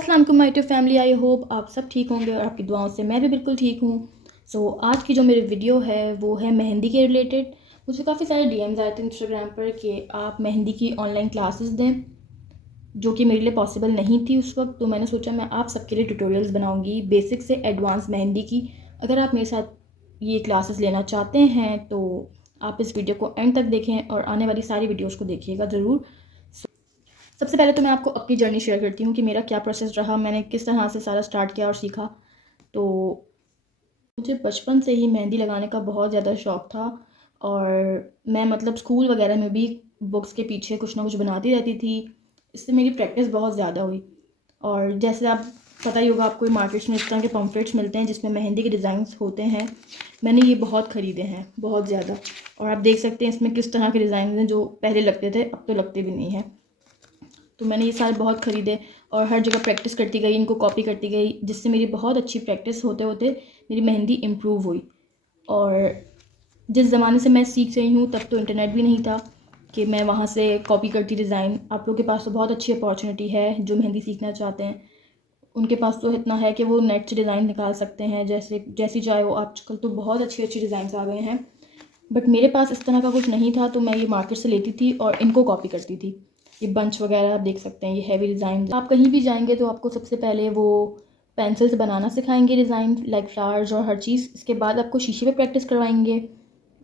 अस्सलाम वालेकुम my to family. I hope आप सब ठीक होंगे और आपकी दुआओं से मैं भी बिल्कुल ठीक हूँ। आज की जो मेरी वीडियो है वो है मेहंदी के रिलेटेड। मुझे काफ़ी सारे डीएम्स आए थे इंस्टाग्राम पर कि आप मेहंदी की ऑनलाइन क्लासेस दें, जो कि मेरे लिए पॉसिबल नहीं थी उस वक्त। तो मैंने सोचा मैं आप सबके लिए ट्यूटोरियल्स बनाऊँगी बेसिक से एडवांस मेहंदी की। अगर आप मेरे साथ ये क्लासेस लेना चाहते हैं तो आप इस वीडियो को एंड तक देखें और आने वाली सारी वीडियोज़ को देखिएगा ज़रूर। सबसे पहले तो मैं आपको अपनी जर्नी शेयर करती हूँ कि मेरा क्या प्रोसेस रहा, मैंने किस तरह से सारा स्टार्ट किया और सीखा। तो मुझे बचपन से ही मेहंदी लगाने का बहुत ज़्यादा शौक़ था और मैं मतलब स्कूल वगैरह में भी बुक्स के पीछे कुछ ना कुछ बनाती रहती थी। इससे मेरी प्रैक्टिस बहुत ज़्यादा हुई। और जैसे आप पता ही होगा आपको, मार्केट्स में इस तरह के पम्फलेट्स मिलते हैं जिसमें मेहंदी के डिज़ाइंस होते हैं। मैंने ये बहुत ख़रीदे हैं, बहुत ज़्यादा। और आप देख सकते हैं इसमें किस तरह के डिज़ाइन हैं जो पहले लगते थे, अब तो लगते भी नहीं हैं। तो मैंने ये सारे बहुत ख़रीदे और हर जगह प्रैक्टिस करती गई, इनको कॉपी करती गई, जिससे मेरी बहुत अच्छी प्रैक्टिस होते होते मेरी मेहंदी इम्प्रूव हुई। और जिस ज़माने से मैं सीख रही हूँ तब तो इंटरनेट भी नहीं था कि मैं वहाँ से कॉपी करती डिज़ाइन। आप लोगों के पास तो बहुत अच्छी अपॉर्चुनिटी है, जो मेहंदी सीखना चाहते हैं उनके पास तो इतना है कि वो नेट से डिज़ाइन निकाल सकते हैं जैसी चाहे वो। आजकल तो बहुत अच्छी अच्छी डिज़ाइन आ गए हैं, बट मेरे पास इस तरह का कुछ नहीं था। तो मैं ये मार्केट से लेती थी और इनको कॉपी करती थी। ये बंच वगैरह आप देख सकते हैं, ये हैवी डिज़ाइन। आप कहीं भी जाएंगे तो आपको सबसे पहले वो पेंसिल से बनाना सिखाएंगे डिज़ाइन, लाइक फ्लावर्स और हर चीज़। इसके बाद आपको शीशे पे प्रैक्टिस करवाएंगे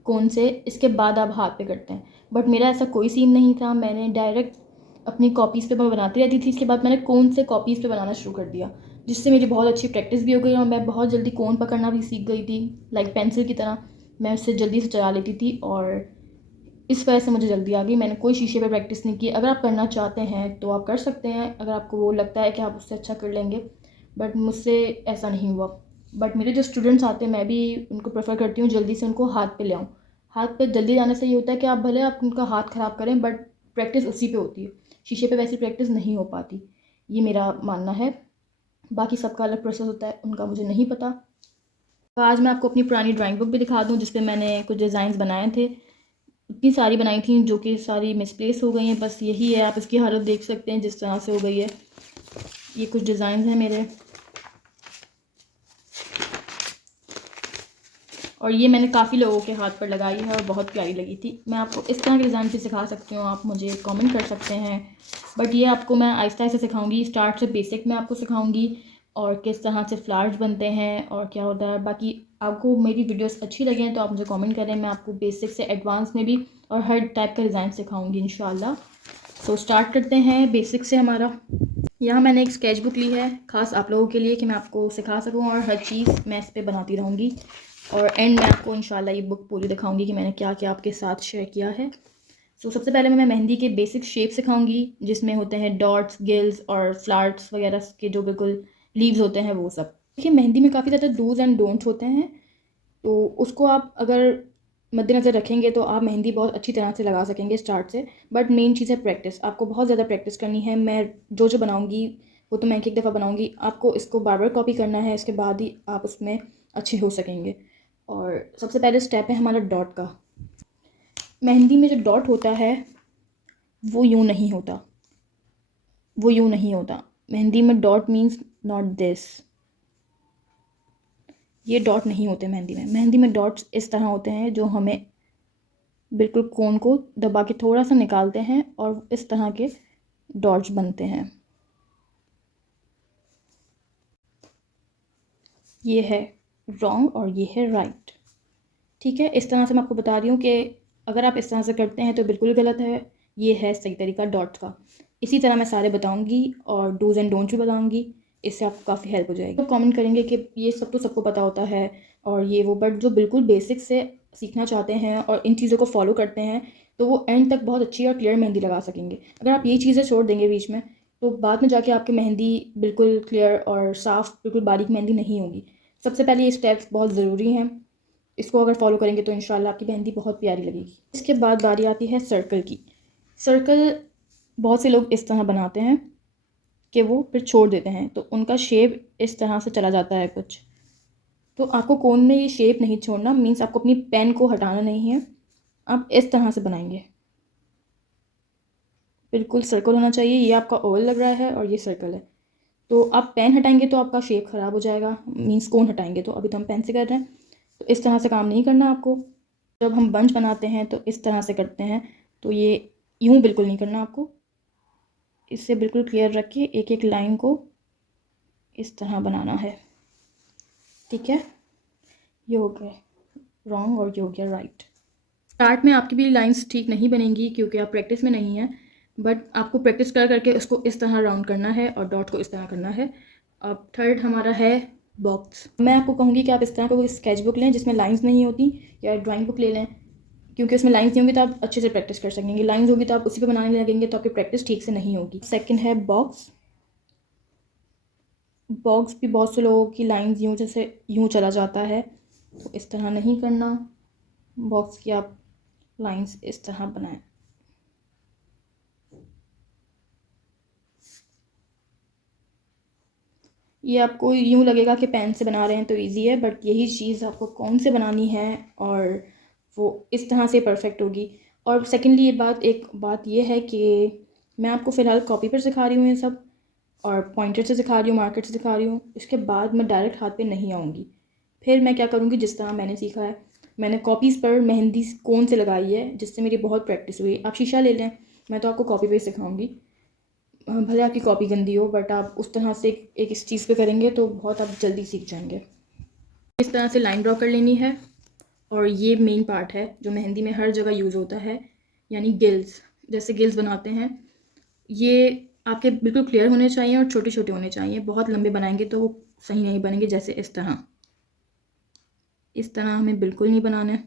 कौन से, इसके बाद आप हाथ पे करते हैं। बट मेरा ऐसा कोई सीन नहीं था, मैंने डायरेक्ट अपनी कॉपीज़ पे मैं बनाती रहती थी। इसके बाद मैंने कोन से कॉपीज़ पे बनाना शुरू कर दिया, जिससे मेरी बहुत अच्छी प्रैक्टिस भी हो गई और मैं बहुत जल्दी कोन पकड़ना भी सीख गई थी। लाइक पेंसिल की तरह मैं उससे जल्दी से चला लेती थी और इस वजह से मुझे जल्दी आ गई। मैंने कोई शीशे पे प्रैक्टिस नहीं की। अगर आप करना चाहते हैं तो आप कर सकते हैं, अगर आपको वो लगता है कि आप उससे अच्छा कर लेंगे, बट मुझसे ऐसा नहीं हुआ। बट मेरे जो स्टूडेंट्स आते हैं मैं भी उनको प्रेफर करती हूँ जल्दी से उनको हाथ पे ले आऊँ। हाथ पे जल्दी जाने से ये होता है कि आप भले आप उनका हाथ ख़राब करें, बट प्रैक्टिस उसी पे होती है। शीशे पे वैसी प्रैक्टिस नहीं हो पाती, ये मेरा मानना है। बाकी सबका अलग प्रोसेस होता है, उनका मुझे नहीं पता। तो आज मैं आपको अपनी पुरानी ड्राइंग बुक भी दिखा दूँ जिस पे मैंने कुछ डिज़ाइंस बनाए थे। इतनी सारी बनाई थी जो कि सारी मिसप्लेस हो गई हैं। बस यही है, आप इसकी हालत देख सकते हैं जिस तरह से हो गई है। ये कुछ डिज़ाइंस हैं मेरे, और ये मैंने काफ़ी लोगों के हाथ पर लगाई है और बहुत प्यारी लगी थी। मैं आपको इस तरह के डिज़ाइन भी सिखा सकती हूँ, आप मुझे कमेंट कर सकते हैं। बट ये आपको मैं आहिस्ता आहिस्ता सिखाऊंगी, स्टार्ट से बेसिक में आपको सिखाऊंगी और किस तरह से फ्लावर्स बनते हैं और क्या होता है। बाकी आपको मेरी वीडियोस अच्छी लगें तो आप मुझे कमेंट करें, मैं आपको बेसिक से एडवांस में भी और हर टाइप का डिज़ाइन सिखाऊंगी इंशाल्लाह। सो स्टार्ट करते हैं बेसिक से हमारा। यहाँ मैंने एक स्केच बुक ली है ख़ास आप लोगों के लिए कि मैं आपको सिखा सकूँ और हर चीज़ मैं इस पर बनाती रहूँगी। और एंड में आपको इंशाल्लाह ये बुक पूरी दिखाऊंगी कि मैंने क्या क्या आपके साथ शेयर किया है। सबसे पहले मैं मेहंदी के बेसिक शेप सिखाऊंगी जिसमें होते हैं डॉट्स, गिल्स और फ्लावर्स वगैरह के जो बिल्कुल लीव्स होते हैं वो सब। देखिए मेहंदी में काफ़ी ज़्यादा डूज एंड डोंट्स होते हैं, तो उसको आप अगर मद्देनज़र रखेंगे तो आप मेहंदी बहुत अच्छी तरह से लगा सकेंगे स्टार्ट से। बट मेन चीज़ है प्रैक्टिस, आपको बहुत ज़्यादा प्रैक्टिस करनी है। मैं जो जो बनाऊंगी वो तो मैं एक एक दफ़ा बनाऊंगी, आपको इसको बार बार कॉपी करना है, इसके बाद ही आप उसमें अच्छे हो सकेंगे। और सबसे पहले स्टेप है हमारा डॉट का। मेहंदी में जो डॉट होता है वो यूँ नहीं होता, वो यूँ नहीं होता। मेहंदी में डॉट मीन्स नॉट दिस, ये डॉट नहीं होते मेहंदी में। मेहंदी में डॉट्स इस तरह होते हैं जो हमें बिल्कुल कोन को दबा के थोड़ा सा निकालते हैं और इस तरह के डॉट्स बनते हैं। ये है रॉन्ग और ये है राइट। ठीक है, इस तरह से मैं आपको बता रही हूँ कि अगर आप इस तरह से करते हैं तो बिल्कुल गलत है। ये है सही तरीका डॉट्स का। इसी तरह मैं सारे बताऊँगी और डूज एंड डोंट्स भी बताऊँगी, इससे आपको काफ़ी हेल्प हो जाएगी। तो कमेंट करेंगे कि ये सब तो सबको पता होता है और ये वो, बट जो बिल्कुल बेसिक से सीखना चाहते हैं और इन चीज़ों को फॉलो करते हैं तो वो एंड तक बहुत अच्छी और क्लियर मेहंदी लगा सकेंगे। अगर आप ये चीज़ें छोड़ देंगे बीच में तो बाद में जाके आपकी मेहंदी बिल्कुल क्लियर और साफ़, बिल्कुल बारीक मेहंदी नहीं होगी। सबसे पहले ये स्टेप्स बहुत ज़रूरी हैं, इसको अगर फॉलो करेंगे तो इंशाल्लाह आपकी मेहंदी बहुत प्यारी लगेगी। इसके बाद बारी आती है सर्कल की। सर्कल बहुत से लोग इस तरह बनाते हैं कि वो फिर छोड़ देते हैं तो उनका शेप इस तरह से चला जाता है कुछ। तो आपको कोन में ये शेप नहीं छोड़ना, मीन्स आपको अपनी पेन को हटाना नहीं है, आप इस तरह से बनाएंगे। बिल्कुल सर्कल होना चाहिए, ये आपका ओवल लग रहा है और ये सर्कल है। तो आप पेन हटाएंगे तो आपका शेप ख़राब हो जाएगा, मीन्स कोन हटाएंगे तो। अभी तो हम पेन से कर रहे हैं, तो इस तरह से काम नहीं करना आपको। जब हम बंच बनाते हैं तो इस तरह से करते हैं, तो ये यूँ बिल्कुल नहीं करना आपको। इससे बिल्कुल क्लियर रख के एक एक लाइन को इस तरह बनाना है, ठीक है। ये हो गया रॉन्ग और ये हो गया राइट। स्टार्ट में आपकी भी लाइंस ठीक नहीं बनेंगी क्योंकि आप प्रैक्टिस में नहीं हैं, बट आपको प्रैक्टिस कर करके उसको इस तरह राउंड करना है और डॉट को इस तरह करना है। अब थर्ड हमारा है बॉक्स। मैं आपको कहूँगी कि आप इस तरह का कोई स्केच बुक लें जिसमें लाइंस नहीं होती, या ड्राइंग बुक ले लें, क्योंकि उसमें लाइंस नहीं होंगी तो आप अच्छे से प्रैक्टिस कर सकेंगे। लाइंस होगी तो आप उसी पे बनाने लगेंगे तो आपकी प्रैक्टिस ठीक से नहीं होगी। सेकंड है बॉक्स। बॉक्स भी बहुत से लोगों की लाइंस यूँ जैसे यूँ चला जाता है, तो इस तरह नहीं करना। बॉक्स की आप लाइंस इस तरह बनाएं। ये आपको यूँ लगेगा कि पेन से बना रहे हैं तो इजी है, बट यही चीज़ आपको कौन से बनानी है और वो इस तरह से परफेक्ट होगी। और सेकेंडली एक बात ये है कि मैं आपको फ़िलहाल कॉपी पर सिखा रही हूँ ये सब, और पॉइंटर से सिखा रही हूँ, मार्कर से सिखा रही हूँ। इसके बाद मैं डायरेक्ट हाथ पे नहीं आऊँगी। फिर मैं क्या करूँगी, जिस तरह मैंने सीखा है, मैंने कॉपीज़ पर मेहंदी कोन से लगाई है जिससे मेरी बहुत प्रैक्टिस हुई। आप शीशा ले लें, मैं तो आपको कॉपी पे सिखाऊंगी। भले आपकी कॉपी गंदी हो, बट आप उस तरह से एक इस चीज़ पे करेंगे तो बहुत आप जल्दी सीख जाएंगे। इस तरह से लाइन ड्रॉ कर लेनी है। और ये मेन पार्ट है जो मेहंदी में हर जगह यूज़ होता है, यानी गिल्स। जैसे गिल्स बनाते हैं, ये आपके बिल्कुल क्लियर होने चाहिए और छोटे छोटे होने चाहिए। बहुत लंबे बनाएंगे तो वो सही नहीं बनेंगे। जैसे इस तरह हमें बिल्कुल नहीं बनाना है,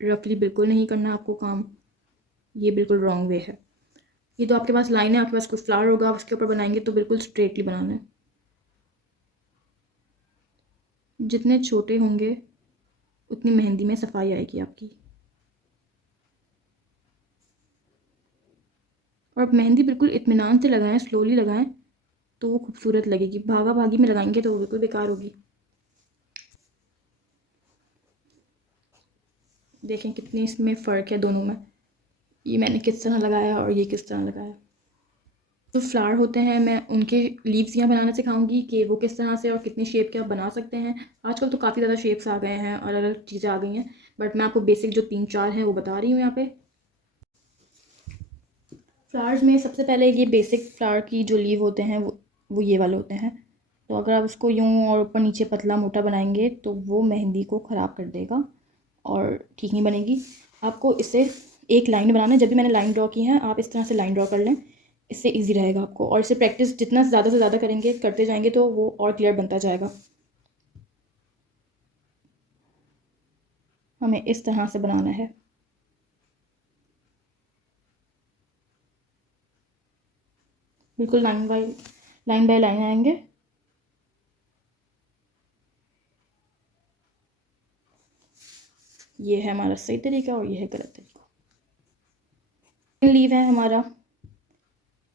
रफली बिल्कुल नहीं करना आपको काम। ये बिल्कुल रॉन्ग वे है। ये तो आपके पास लाइन है, आपके पास कुछ फ्लावर होगा, आप उसके ऊपर बनाएंगे तो बिल्कुल स्ट्रेटली बनाना है। जितने छोटे होंगे उतनी मेहंदी में सफाई आएगी आपकी। और मेहंदी बिल्कुल इत्मीनान से लगाएं, स्लोली लगाएं, तो वो खूबसूरत लगेगी। भागा भागी में लगाएंगे तो वो बिल्कुल बेकार होगी। देखें कितनी इसमें फ़र्क है दोनों में। ये मैंने किस तरह लगाया और ये किस तरह लगाया। जो फ्लावर होते हैं मैं उनके लीव्स यहाँ बनाना सिखाऊंगी कि वो किस तरह से और कितनी शेप के आप बना सकते हैं। आजकल तो काफ़ी ज़्यादा शेप्स आ गए हैं और अलग अलग चीज़ें आ गई हैं, बट मैं आपको बेसिक जो 3-4 हैं वो बता रही हूँ यहाँ पे। फ्लावर्स में सबसे पहले ये बेसिक फ्लावर की जो लीव होते हैं वो ये वाले होते हैं। तो अगर आप उसको यूँ और ऊपर नीचे पतला मोटा बनाएंगे तो वो मेहंदी को ख़राब कर देगा और ठीक नहीं बनेगी। आपको इससे एक लाइन बनाना है। जब भी मैंने लाइन ड्रॉ की है आप इस तरह से लाइन ड्रॉ कर लें, इससे इजी रहेगा आपको। और इसे प्रैक्टिस जितना ज़्यादा से ज़्यादा करेंगे, करते जाएंगे तो वो और क्लियर बनता जाएगा। हमें इस तरह से बनाना है। बिल्कुल लाइन बाय लाइन आएंगे। ये है हमारा सही तरीका और ये है गलत तरीका। लीव है हमारा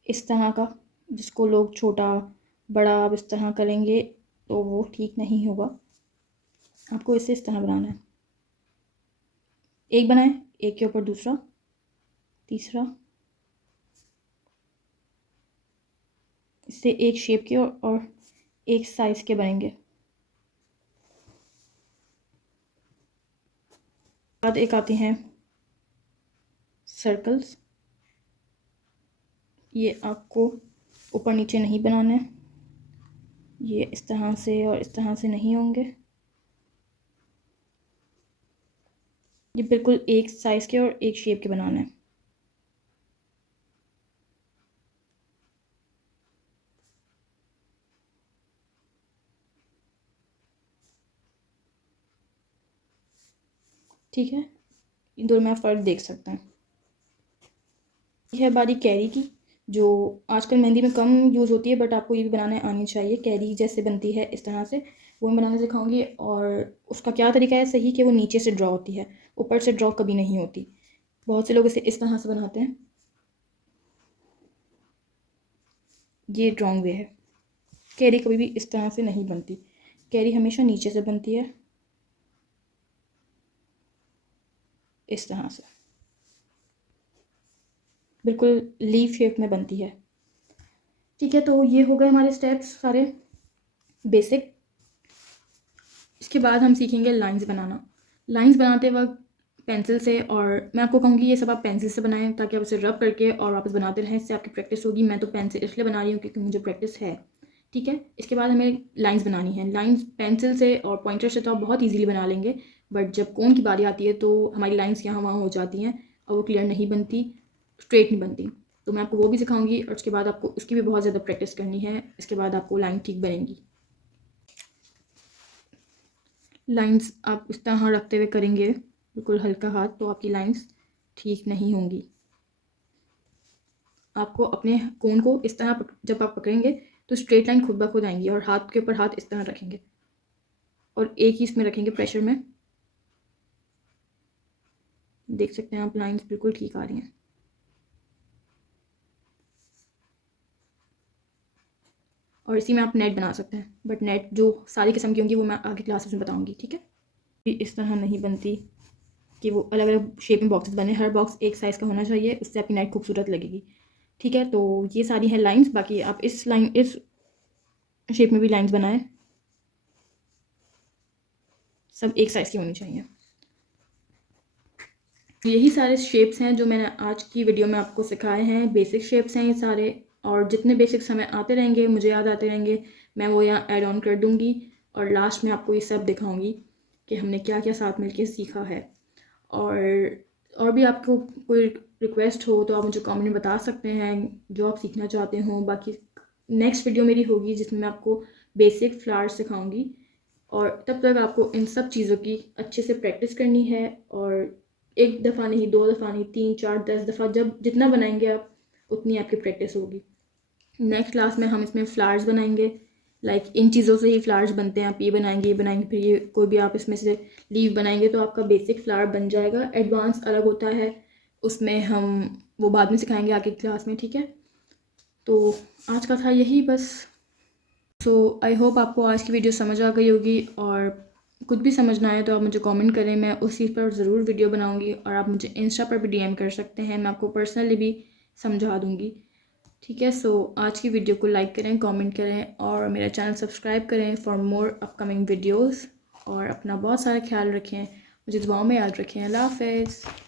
इस तरह का, जिसको लोग छोटा बड़ा अब इस तरह करेंगे तो वो ठीक नहीं होगा। आपको इसे इस तरह बनाना है। एक बनाएं, एक के ऊपर दूसरा, तीसरा, इससे एक शेप के और एक साइज़ के बनेंगे। बाद एक आते हैं सर्कल्स। ये आपको ऊपर नीचे नहीं बनाना है, ये इस तरह से और इस तरह से नहीं होंगे। ये बिल्कुल एक साइज़ के और एक शेप के बनाना है। ठीक है, इन दोनों में आप फ़र्क देख सकते हैं। ये है बारी कैरी की, जो आजकल मेहंदी में कम यूज़ होती है, बट आपको ये भी बनाने आनी चाहिए। कैरी जैसे बनती है इस तरह से, वो मैं बनाना सिखाऊंगी। और उसका क्या तरीका है सही, कि वो नीचे से ड्रॉ होती है, ऊपर से ड्रॉ कभी नहीं होती। बहुत से लोग इसे इस तरह से बनाते हैं, ये रॉन्ग वे है। कैरी कभी भी इस तरह से नहीं बनती, कैरी हमेशा नीचे से बनती है, इस तरह से बिल्कुल लीफ शेप में बनती है। ठीक है, तो ये हो गए हमारे स्टेप्स सारे बेसिक। इसके बाद हम सीखेंगे लाइंस बनाना। लाइंस बनाते वक्त पेंसिल से, और मैं आपको कहूँगी ये सब आप पेंसिल से बनाएं ताकि आप उसे रब करके और वापस बनाते रहें, इससे आपकी प्रैक्टिस होगी। मैं तो पेंसिल इसलिए बना रही हूँ क्योंकि मुझे प्रैक्टिस है। ठीक है, इसके बाद हमें लाइंस बनानी है। लाइंस पेंसिल से और पॉइंटर से तो आप बहुत ईजीली बना लेंगे, बट जब कोन की बारी आती है तो हमारी लाइंस यहाँ वहाँ हो जाती हैं और वो क्लियर नहीं बनती, स्ट्रेट नहीं बनती। तो मैं आपको वो भी सिखाऊंगी और उसके बाद आपको उसकी भी बहुत ज़्यादा प्रैक्टिस करनी है। इसके बाद आपको लाइन ठीक बनेंगी। लाइंस आप इस तरह रखते हुए करेंगे बिल्कुल हल्का हाथ, तो आपकी लाइंस ठीक नहीं होंगी। आपको अपने कोन को इस तरह जब आप पकड़ेंगे तो स्ट्रेट लाइन खुद ब खुद आएंगी, और हाथ के ऊपर हाथ इस तरह रखेंगे और एक ही इसमें रखेंगे प्रेशर में। देख सकते हैं आप लाइंस बिल्कुल ठीक आ रही हैं। और इसी में आप नेट बना सकते हैं, बट नेट जो सारी किस्म की होंगी वो मैं आगे क्लासेस में बताऊंगी। ठीक है, इस तरह नहीं बनती कि वो अलग अलग शेप में बॉक्सेस बने, हर बॉक्स एक साइज़ का होना चाहिए, उससे आपकी नेट खूबसूरत लगेगी। ठीक है, तो ये सारी हैं लाइंस। बाकी आप इस शेप में भी लाइंस बनाएं, सब एक साइज़ की होनी चाहिए। यही सारे शेप्स हैं जो मैंने आज की वीडियो में आपको सिखाए हैं। बेसिक शेप्स हैं ये सारे, और जितने बेसिक्स हमें आते रहेंगे, मुझे याद आते रहेंगे, मैं वो यहाँ ऐड ऑन कर दूँगी और लास्ट में आपको ये सब दिखाऊँगी कि हमने क्या क्या साथ मिलके सीखा है। और भी आपको कोई रिक्वेस्ट हो तो आप मुझे कमेंट में बता सकते हैं जो आप सीखना चाहते हो। बाकी नेक्स्ट वीडियो मेरी होगी जिसमें मैं आपको बेसिक फ्लावर्स सिखाऊंगी, और तब तक आपको इन सब चीज़ों की अच्छे से प्रैक्टिस करनी है। और एक दफ़ा नहीं, 2 दफ़ा नहीं, 3 4 10 दफ़ा, जब जितना बनाएंगे आप उतनी आपकी प्रैक्टिस होगी। नेक्स्ट क्लास में हम इसमें फ्लावर्स बनाएंगे, लाइक इन चीज़ों से ही फ्लावर्स बनते हैं। आप ये बनाएंगे, फिर ये कोई भी आप इसमें से लीव बनाएंगे तो आपका बेसिक फ्लावर बन जाएगा। एडवांस अलग होता है, उसमें हम वो बाद में सिखाएंगे आगे क्लास में। ठीक है, तो आज का था यही बस। सो आई होप आपको आज की वीडियो समझ आ गई होगी, और कुछ भी समझना आए तो आप मुझे कमेंट करें, मैं उस चीज़ पर ज़रूर वीडियो बनाऊंगी। और आप मुझे इंस्टा पर भी डीएम कर सकते हैं, मैं आपको पर्सनली भी समझा दूंगी। ठीक है, सो आज की वीडियो को लाइक करें, कमेंट करें और मेरा चैनल सब्सक्राइब करें फॉर मोर अपकमिंग वीडियोस। और अपना बहुत सारा ख्याल रखें, मुझे दुआओं में याद रखें। अल्लाह हाफ़िज़।